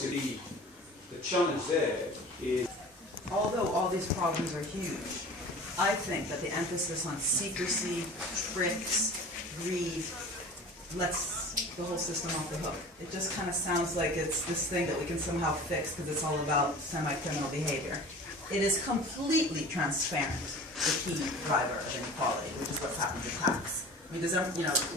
the challenge there is... Although all these problems are huge, I think that the emphasis on secrecy, tricks, greed, lets the whole system off the hook. It just kind of sounds like it's this thing that we can somehow fix because it's all about semi-criminal behavior. It is completely transparent, the key driver of inequality, which is what's happened to tax. I mean,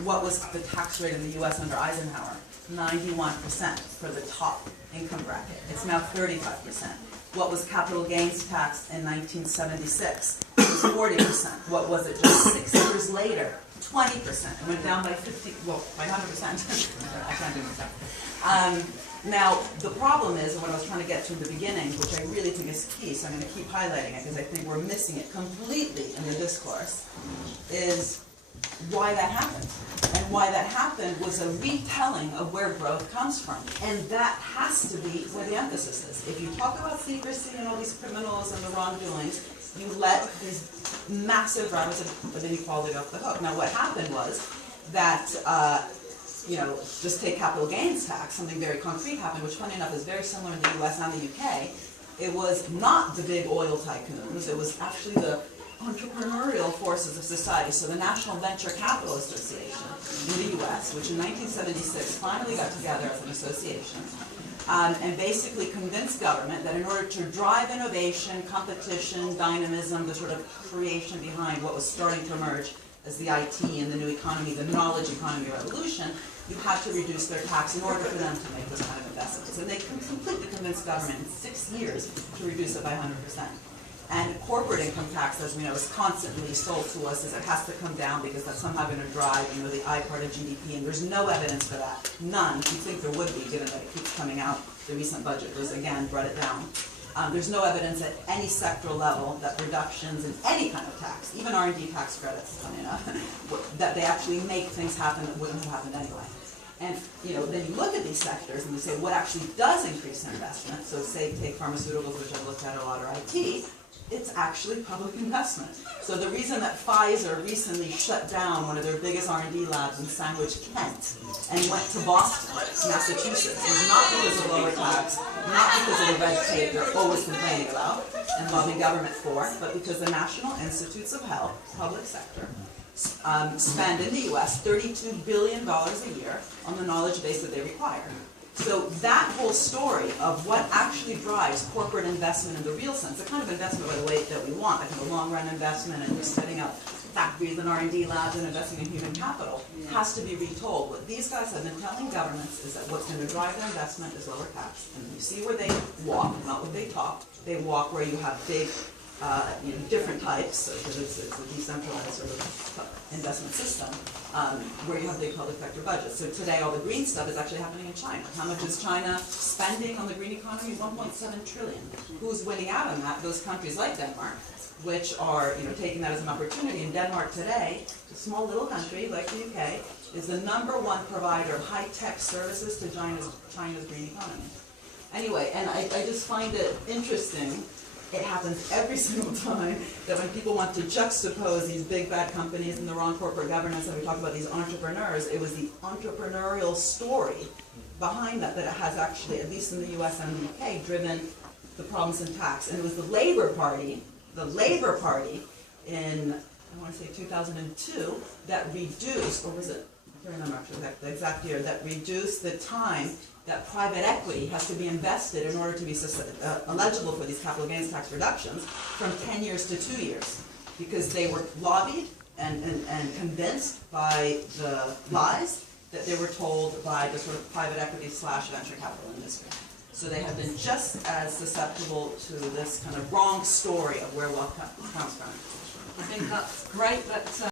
what was the tax rate in the U.S. under Eisenhower? 91% for the top income bracket. It's now 35%. What was capital gains tax in 1976? It was 40%. What was it just 6 years later? 20%. It went down by 100%. I can't do myself. Now, the problem is, and what I was trying to get to in the beginning, which I really think is key, so I'm going to keep highlighting it because I think we're missing it completely in the discourse, is why that happened. And why that happened was a retelling of where growth comes from. And that has to be where the emphasis is. If you talk about secrecy and all these criminals and the wrongdoings, you let these massive drivers of inequality off the hook. Now what happened was that, just take capital gains tax, something very concrete happened, which funny enough is very similar in the US and the UK. It was not the big oil tycoons, it was actually the entrepreneurial forces of society. So the National Venture Capital Association in the US, which in 1976 finally got together as an association, and basically convinced government that in order to drive innovation, competition, dynamism, the sort of creation behind what was starting to emerge as the IT and the new economy, the knowledge economy revolution, you had to reduce their tax in order for them to make those kind of investments. And they completely convinced government in 6 years to reduce it by 100%. And corporate income tax, as we know, is constantly sold to us as it has to come down because that's somehow going to drive, the I part of GDP, and there's no evidence for that. None. You'd think there would be, given that it keeps coming out. The recent budget was, again, brought it down. There's no evidence at any sectoral level that reductions in any kind of tax, even R&D tax credits, funny enough, that they actually make things happen that wouldn't have happened anyway. And then you look at these sectors and you say, what actually does increase investment? So say, take pharmaceuticals, which I've looked at a lot, or IT, it's actually public investment. So the reason that Pfizer recently shut down one of their biggest R&D labs in Sandwich, Kent, and went to Boston, Massachusetts, was not because of lower tax, not because of the red tape they're always complaining about and lobbying government for, but because the National Institutes of Health, public sector, spend in the U.S. $32 billion a year on the knowledge base that they require. So that whole story of what actually drives corporate investment in the real sense, the kind of investment, by the way, that we want, I think a long-run investment and just setting up factories and R&D labs and investing in human capital, has to be retold. What these guys have been telling governments is that what's going to drive their investment is lower tax. And you see where they walk, not what they talk. They walk where you have big, different types, because it's a decentralized sort of investment system, where you have big public sector budgets. So today all the green stuff is actually happening in China. How much is China spending on the green economy? 1.7 trillion. Who's winning out on that? Those countries like Denmark, which are taking that as an opportunity. In Denmark today, a small little country like the UK, is the #1 provider of high-tech services to China's green economy. Anyway, and I just find it interesting. It happens every single time that when people want to juxtapose these big bad companies and the wrong corporate governance, and we talk about these entrepreneurs, it was the entrepreneurial story behind that has actually, at least in the US and the UK, driven the problems in tax. And it was the Labour Party in, I want to say 2002, that reduced, or was it, I can't remember actually the exact year, that reduced the time that private equity has to be invested in order to be eligible for these capital gains tax reductions from 10 years to 2 years, because they were lobbied and convinced by the lies that they were told by the sort of private equity / venture capital industry. So they have been just as susceptible to this kind of wrong story of where wealth comes from. I think that's great.